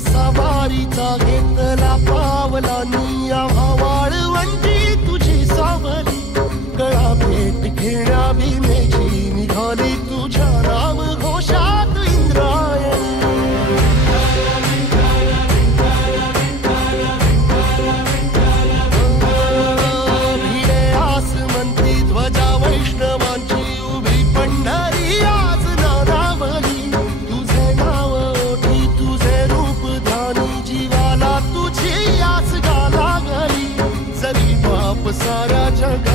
सवारीचा घेतला पावला निया वाळवंटी तुझी सावली गळा भेट घेण्या भीमेची निघाली तुझ्या राम घोषात इंद्रायणी भिडे आसमंती ध्वजा वैष्णवांची उभी पंढरी आज नारावली तुझे नाव ओठी तुझे रूप जीवाला तुझी आस गाला गली जरी बाप सारा जग